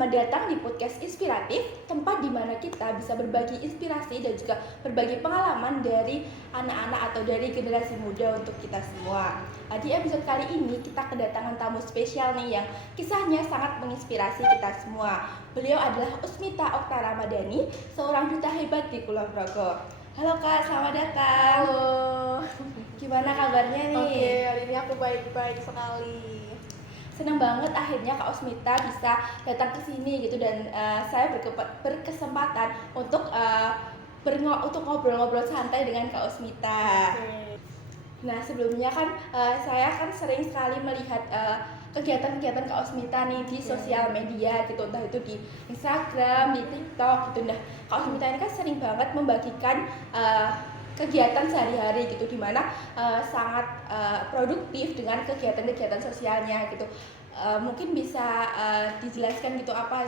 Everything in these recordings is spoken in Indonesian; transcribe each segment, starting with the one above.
Selamat datang di podcast inspiratif, tempat di mana kita bisa berbagi inspirasi dan juga berbagi pengalaman dari anak-anak atau dari generasi muda untuk kita semua. Di episode kali ini kita kedatangan tamu spesial nih yang kisahnya sangat menginspirasi kita semua. Beliau adalah Usmita Okta Ramadhani, seorang duta hebat di Kulon Progo. Halo Kak, selamat datang. Halo. Gimana kabarnya nih? Oke, hari ini aku baik-baik sekali. Senang banget akhirnya Kak Usmita bisa datang ke sini gitu, dan saya berkesempatan untuk ngobrol-ngobrol santai dengan Kak Usmita. Oke. Nah, sebelumnya kan saya kan sering sekali melihat kegiatan-kegiatan Kak Usmita nih di sosial media gitu, entah itu di Instagram, di TikTok gitu. Nah, Kak Usmita ini kan sering banget membagikan kegiatan sehari-hari gitu, dimana sangat produktif dengan kegiatan-kegiatan sosialnya gitu. Mungkin bisa dijelaskan gitu apa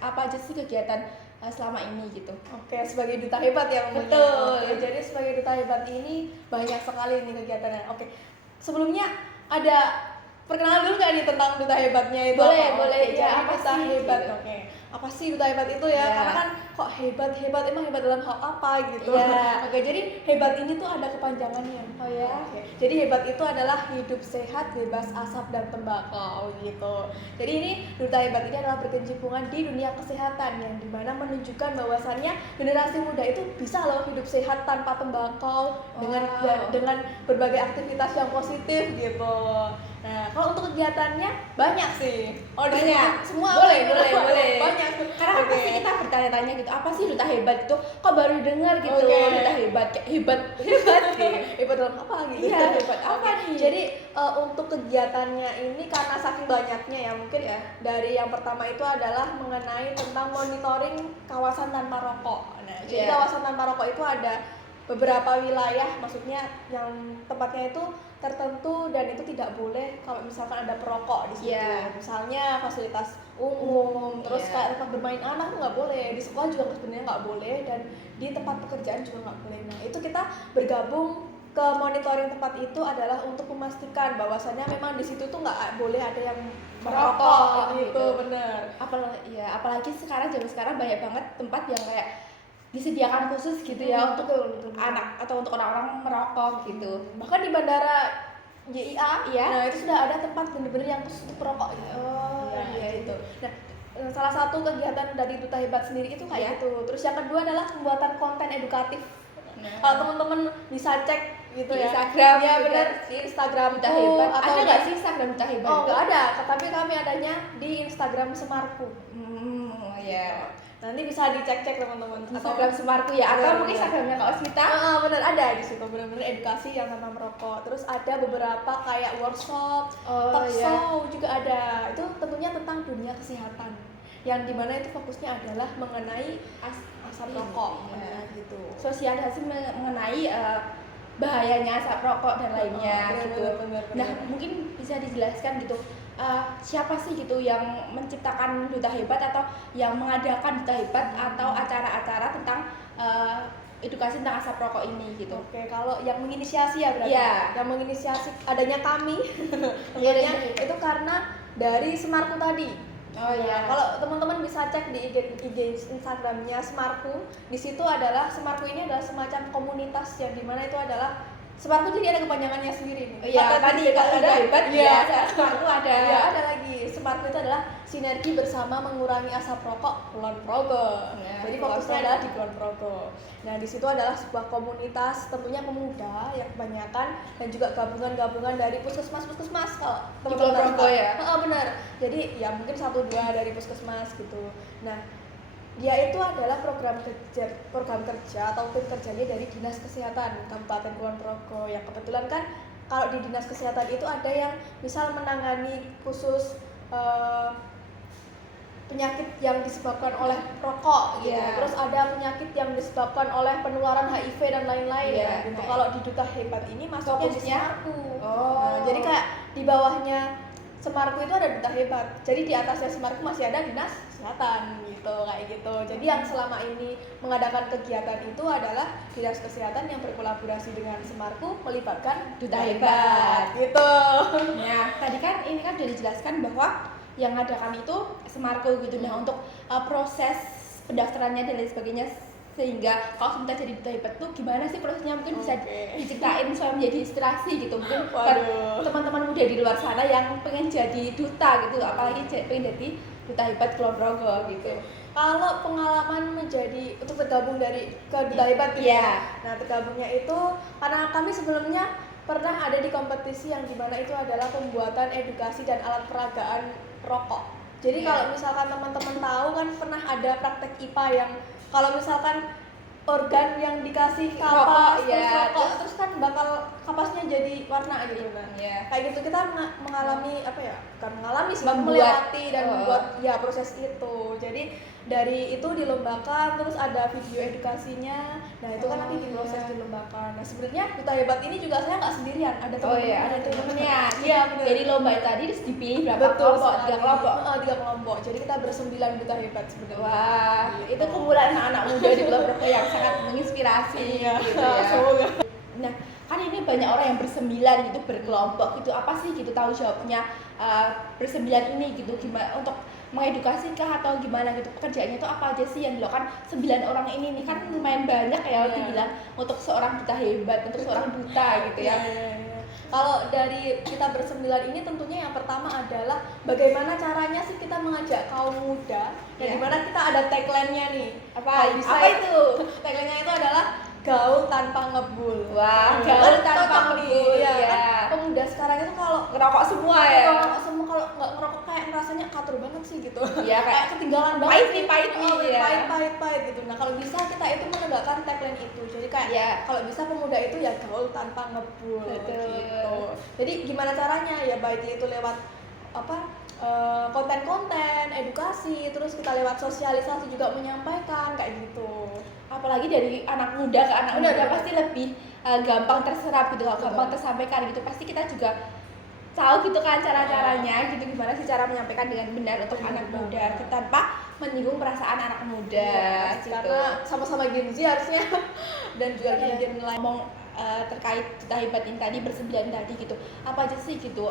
aja sih kegiatan selama ini gitu. Oke, sebagai duta hebat ya umumnya. Betul. Oke, jadi sebagai duta hebat ini banyak sekali nih kegiatannya. Oke. Sebelumnya ada perkenalan dulu nggak nih tentang duta hebatnya itu? Boleh, apa? boleh. Oke, Ya, jadi apa duta sih, hebat. gitu. Oke. Apa sih duta hebat itu ya? Ya. Karena kan kok hebat emang hebat dalam hal apa gitu. Ya. Oke, jadi hebat ini tuh ada kepanjangannya. Oh ya. Oke. Jadi hebat itu adalah hidup sehat, bebas asap dan tembakau gitu. Jadi ini duta hebat ini adalah berkecimpung di dunia kesehatan yang dimana menunjukkan bahwasannya generasi muda itu bisa loh hidup sehat tanpa tembakau dengan berbagai aktivitas yang positif gitu. Nah, kalau untuk kegiatannya banyak sih. Oh, banyak. Semua boleh. banyak. Karena kan pasti kita bertanya-tanya gitu, apa sih duta hebat itu? Kok baru dengar gitu, Oke. duta hebat, kayak hebat gitu. Hebat dalam apa gitu? Iya, hebat apa nih? Jadi untuk kegiatannya ini karena saking banyaknya ya, mungkin Ya. dari yang pertama itu adalah mengenai tentang monitoring kawasan tanpa rokok. Nah, jadi Ya. kawasan tanpa rokok itu ada beberapa wilayah, maksudnya yang tempatnya itu tertentu dan itu tidak boleh kalau misalkan ada perokok di situ. Ya. Misalnya fasilitas umum, terus Ya. kayak tempat bermain anak tuh nggak boleh, di sekolah juga sebenarnya nggak boleh, dan di tempat pekerjaan juga nggak boleh. Nah, itu kita bergabung ke monitoring tempat itu adalah untuk memastikan bahwasannya memang di situ tuh nggak boleh ada yang merokok gitu, bener. Apalagi sekarang zaman sekarang banyak banget tempat yang kayak disediakan khusus gitu ya untuk betul. anak atau untuk orang-orang merokok gitu. Bahkan di bandara JIA, Iya. nah itu sudah ada tempat bener-bener yang khusus untuk perokok gitu. Oh, iya gitu. Nah, salah satu kegiatan dari Duta Hebat sendiri itu kayak gitu. Terus yang kedua adalah pembuatan konten edukatif. Nah, Kalau teman-teman bisa cek gitu di ya. Instagram Ya juga benar, sih. Instagram Duta Hebat. atau Ada nggak sih Instagram Duta Hebat? Oh, itu? nggak ada, tapi kami adanya di Instagram Semarku. Ya. Nanti bisa dicek-cek teman-teman. Instagram Semarku ya, atau Iya, mungkin iya. Instagramnya Kak Usmita. Bener ada di situ, bener-bener edukasi yang tanpa merokok. Terus ada beberapa kayak workshop, talk show juga ada. Itu tentunya tentang dunia kesehatan, yang dimana itu fokusnya adalah mengenai asap rokok, gitu. Sosialisasi mengenai bahayanya asap rokok dan lainnya gitu. Bener. Nah, mungkin bisa dijelaskan gitu, siapa sih gitu yang menciptakan Duta Hebat atau yang mengadakan Duta Hebat atau acara-acara tentang edukasi tentang asap rokok ini gitu. Oke, kalau yang menginisiasi ya berarti. Iya. Yang menginisiasi adanya kami. Iya, tentunya itu karena dari Semarku tadi. Oh iya. Kalau teman-teman bisa cek di IG Instagramnya Semarku, di situ adalah Semarku ini adalah semacam komunitas yang dimana itu adalah Semarku, jadi ada kepanjangannya sendiri. Iya, tadi kalau Duta Hebat ya, Semarku ada. Ya, ada lagi. Semarku itu adalah sinergi bersama mengurangi asap rokok Kulon Progo. Ya, Jadi fokusnya adalah di Kulon Progo. Nah, di situ adalah sebuah komunitas tentunya pemuda yang kebanyakan, dan juga gabungan-gabungan dari puskesmas kalau Di Kulon Progo ya? Benar. Jadi ya mungkin 1-2 dari puskesmas gitu. Nah, dia itu adalah program kerja atau tim kerjanya dari Dinas Kesehatan Kabupaten Kulon Progo, yang kebetulan kan kalau di Dinas Kesehatan itu ada yang misal menangani khusus penyakit yang disebabkan oleh rokok gitu. Yeah. Terus ada penyakit yang disebabkan oleh penularan HIV dan lain-lain. Yeah. Gitu. Kalau di Duta Hebat ini masuknya di Fokusnya? Semarku. Oh. Nah, jadi kayak di bawahnya Semarku itu ada Duta Hebat. Jadi di atasnya Semarku masih ada Dinas Kesehatan gitu, kayak gitu. Jadi yang selama ini mengadakan kegiatan itu adalah Dinas Kesehatan yang berkolaborasi dengan Semarku melibatkan Duta Hebat gitu. Nah, tadi kan ini kan sudah dijelaskan bahwa yang ngadakan itu Semarko gitu. Nah untuk proses pendaftarannya dan lain sebagainya, sehingga kalau Asmita jadi duta hebat tuh gimana sih prosesnya, mungkin bisa diceritain supaya menjadi inspirasi gitu, mungkin buat teman-teman muda di luar sana yang pengen jadi duta gitu, apalagi pengen jadi duta hebat Kulon Progo gitu. Kalau pengalaman menjadi untuk tergabung dari ke duta hebat gitu ya. Nah tergabungnya itu karena kami sebelumnya pernah ada di kompetisi yang dimana itu adalah pembuatan edukasi dan alat peragaan rokok. Jadi kalau misalkan teman-teman tahu kan pernah ada praktek IPA yang kalau misalkan organ yang dikasih kapas terus kan bakal kapasnya jadi warna gitu kan. Kayak gitu kita mengalami apa ya? Bukan mengalami sih, melewati dan membuat ya proses itu. Jadi dari itu dilombakan, terus ada video edukasinya. Nah itu kan nanti diproses dilombakan. Nah sebenarnya duta hebat ini juga saya nggak sendirian, ada teman-teman. Ada temennya. Iya benar. Jadi lomba tadi terus dipilih berapa kelompok? 3 kelompok. 3 kelompok. Jadi kita bersembilan duta hebat sebenarnya. Wah, itu kumpulan anak-anak muda di Kulon Progo yang sangat menginspirasi. Gitu ya. Semoga. Nah, kan ini banyak orang yang bersembilan gitu, berkelompok gitu. Apa sih gitu tahu jawabnya bersembilan ini gitu, gimana untuk mengedukasi kah atau gimana gitu, pekerjaannya itu apa aja sih yang dilakukan 9 orang ini nih, kan lumayan banyak ya dibilang untuk seorang duta hebat, untuk seorang duta gitu ya. Kalau dari kita bersembilan ini tentunya yang pertama adalah bagaimana caranya sih kita mengajak kaum muda, yang dimana kita ada tagline-nya nih. Apa itu? Tagline-nya itu adalah gaul tanpa ngebul. Wah, gaul tanpa ngebul. Iya. Kan pemuda sekarang itu kalau ngerokok semua ya. Ngerokok semua, kalau nggak ngerokok kayak rasanya katur banget sih gitu. Iya, kayak ketinggalan banget. Pahit Gitu. Nah, kalau bisa kita itu menegakkan tagline itu. Jadi kayak kalau bisa pemuda itu ya gaul tanpa ngebul. Gitu. Jadi gimana caranya? Ya baik itu lewat konten-konten, edukasi, terus kita lewat sosialisasi juga menyampaikan kayak gitu. Apalagi dari anak muda ke anak muda pasti lebih gampang terserap gitu, gampang tersampaikan gitu. Pasti kita juga tahu gitu kan cara-caranya gitu, gimana sih cara menyampaikan dengan benar untuk anak muda gitu, tanpa menyinggung perasaan anak muda gitu. Karena sama-sama Gen Z harusnya dan juga gen lain. Ngomong terkait duta hebat ini tadi, bersembilan tadi gitu, apa aja sih gitu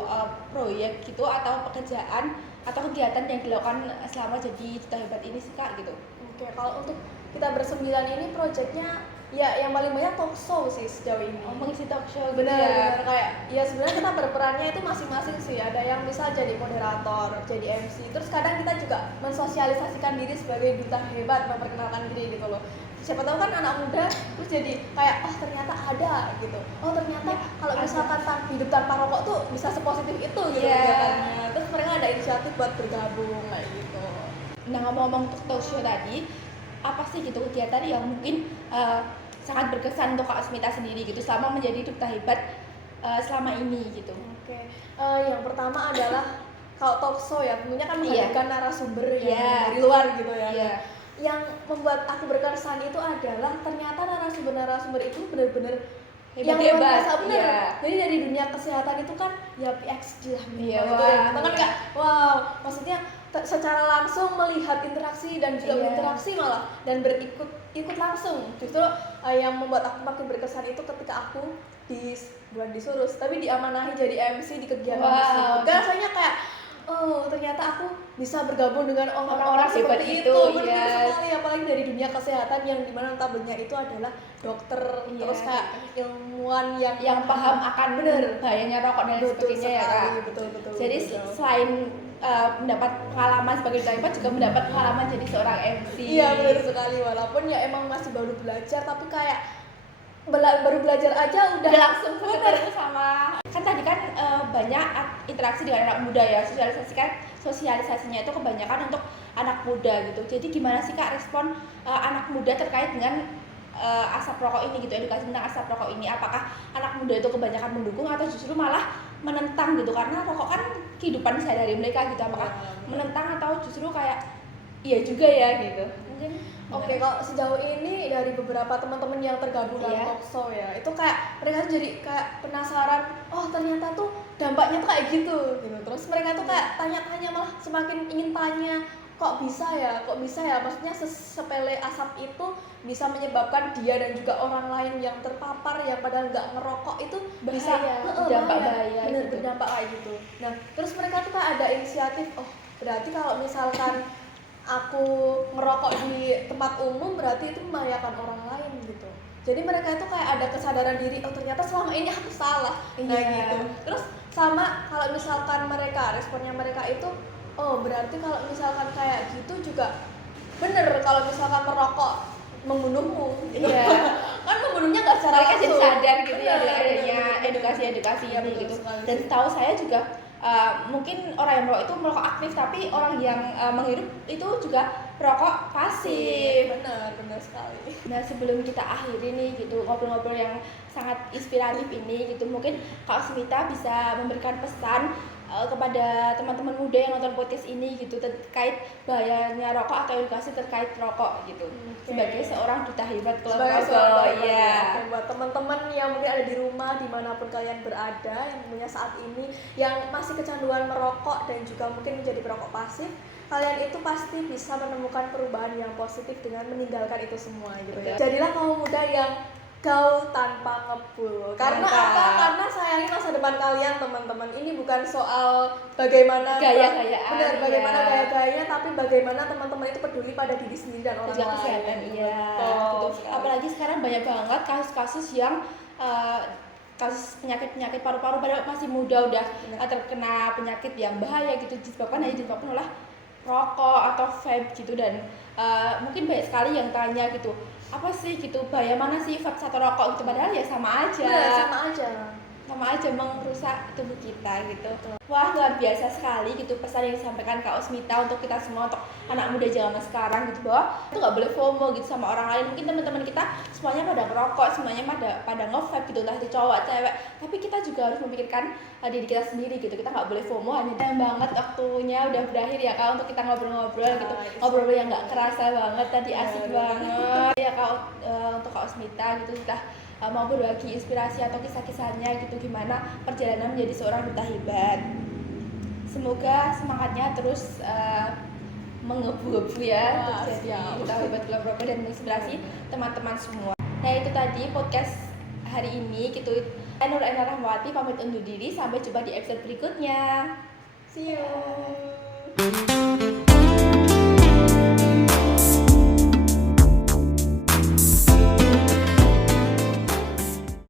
proyek gitu atau pekerjaan atau kegiatan yang dilakukan selama jadi duta hebat ini sih Kak gitu? Oke, kalau untuk kita bersembilan ini proyeknya ya yang paling banyak talk show sih sejauh ini. Mengisi talk show. Benar, kayak ya sebenarnya kita berperannya itu masing-masing sih. Ada yang bisa jadi moderator, jadi MC. Terus kadang kita juga mensosialisasikan diri sebagai duta hebat, memperkenalkan diri gitu loh. Siapa tahu kan anak muda terus jadi kayak ternyata ada gitu. Ternyata kalau misalkan hidup tanpa rokok tuh bisa sepositif itu gitu kegiatannya. Terus mereka ada inisiatif buat bergabung kayak gitu. Nah, ngomong-ngomong untuk talk show tadi, apa sih gitu kegiatan yang mungkin sangat berkesan untuk Kak Asmita sendiri gitu selama menjadi duta hebat selama ini gitu? Yang pertama adalah kalau talk show ya tentunya kan menghadirkan narasumber yang dari luar gitu ya. Yang membuat aku berkesan itu adalah ternyata narasumber itu benar-benar yang hebat. Jadi dari dunia kesehatan itu kan ya PhD lah maksudnya secara langsung melihat interaksi dan juga berinteraksi malah dan ikut langsung. Justru yang membuat aku makin berkesan itu ketika aku bukan disuruh tapi diamanahi jadi MC di kegiatan tersebut. Rasanya kayak ternyata aku bisa bergabung dengan orang-orang seperti itu. Benar sekali, apalagi dari dunia kesehatan yang dimana notabene itu adalah dokter, terus kayak ilmuwan yang paham akan bahayanya rokok dan sebagainya ya Kak. Betul. Jadi selain mendapat pengalaman sebagai duta hebat juga mendapat pengalaman jadi seorang MC. Iya benar sekali, walaupun ya emang masih baru belajar tapi kayak baru belajar aja udah langsung ketemu sama kan tadi kan banyak interaksi dengan anak muda ya, sosialisasinya itu kebanyakan untuk anak muda gitu. Jadi gimana sih Kak respon anak muda terkait dengan asap rokok ini gitu, edukasi tentang asap rokok ini? Apakah anak muda itu kebanyakan mendukung atau justru malah menentang gitu, karena rokok kan kehidupan sehari-hari mereka gitu? Apakah menentang atau justru kayak iya juga ya gitu? Mungkin kalau sejauh ini dari beberapa teman-teman yang tergabung dalam talk show ya, itu kayak mereka jadi kayak penasaran, ternyata tuh dampaknya tuh kayak gitu. Terus mereka tuh kayak tanya-tanya, malah semakin ingin tanya, kok bisa ya, maksudnya sepele asap itu bisa menyebabkan dia dan juga orang lain yang terpapar yang padahal nggak ngerokok itu bisa berdampak bahaya berdampak kayak gitu. Nah terus mereka tuh kayak ada inisiatif, Berarti kalau misalkan aku ngerokok di tempat umum berarti itu membahayakan orang lain gitu. Jadi mereka itu kayak ada kesadaran diri, oh ternyata selama ini aku salah. Nah Iya. gitu. Terus sama kalau misalkan mereka responnya mereka itu, oh berarti kalau misalkan kayak gitu juga bener kalau misalkan merokok membunuhmu gitu. Iya. Kan membunuhnya nggak secara Mereka jadi langsung. sadar gitu ya Bener, dengan adanya bener. edukasi Iya, ini betul gitu. sekali Dan sih. setahu saya juga mungkin orang yang merokok itu merokok aktif, tapi orang yang menghirup itu juga merokok pasif. Bener sekali. Nah, sebelum kita akhiri nih gitu ngobrol-ngobrol yang sangat inspiratif ini gitu, mungkin Kak Osmita bisa memberikan pesan kepada teman-teman muda yang nonton podcast ini gitu terkait bahayanya rokok atau edukasi terkait rokok gitu. Sebagai seorang duta hebat klub Sebagai rokok, seorang ya. buat teman-teman yang mungkin ada di rumah dimanapun kalian berada yang punya saat ini yang masih kecanduan merokok dan juga mungkin menjadi perokok pasif, kalian itu pasti bisa menemukan perubahan yang positif dengan meninggalkan itu semua gitu ya. Jadilah kaum muda yang gaul tanpa ngebul. Karena Mantap. apa? Karena sayangi masa depan kalian teman-teman. Ini bukan soal bagaimana Gaya-gayaan, benar, bagaimana iya. gaya-gayanya, tapi bagaimana teman-teman itu peduli pada diri sendiri dan orang Jaga lain. kesehatan, iya. Betul. Gitu. Apalagi sekarang banyak banget kasus-kasus yang kasus penyakit paru-paru pada masih muda udah terkena penyakit yang bahaya gitu disebabkan oleh rokok atau vape gitu. Dan mungkin banyak sekali yang tanya gitu, apa sih gitu bahaya mana sih vape atau rokok gitu, padahal ya sama aja. Benar, sama aja. Merusak tubuh kita gitu. Wah, luar biasa sekali gitu pesan yang disampaikan Kak Osmita untuk kita semua, untuk anak muda zaman sekarang gitu, bahwa itu nggak boleh FOMO gitu sama orang lain. Mungkin teman-teman kita semuanya pada ngerokok, semuanya pada nge-vape gitu, entah itu cowok cewek, tapi kita juga harus memikirkan diri kita sendiri gitu. Kita nggak boleh FOMO. Hanya sayang banget waktunya udah berakhir ya Kak untuk kita ngobrol-ngobrol gitu, ngobrol yang nggak kerasa banget tadi, asik banget ya Kak. Untuk Kak Osmita gitu sudah mau berbagi inspirasi atau kisah-kisahnya gitu, gimana perjalanan menjadi seorang duta hebat. Semoga semangatnya terus menggebu-gebu ya untuk jadi duta hebat klub rokok dan menginspirasi teman-teman semua. Nah, itu tadi podcast hari ini gitu. Nur Ena Rahmawati pamit undur diri, sampai jumpa di episode berikutnya. See you.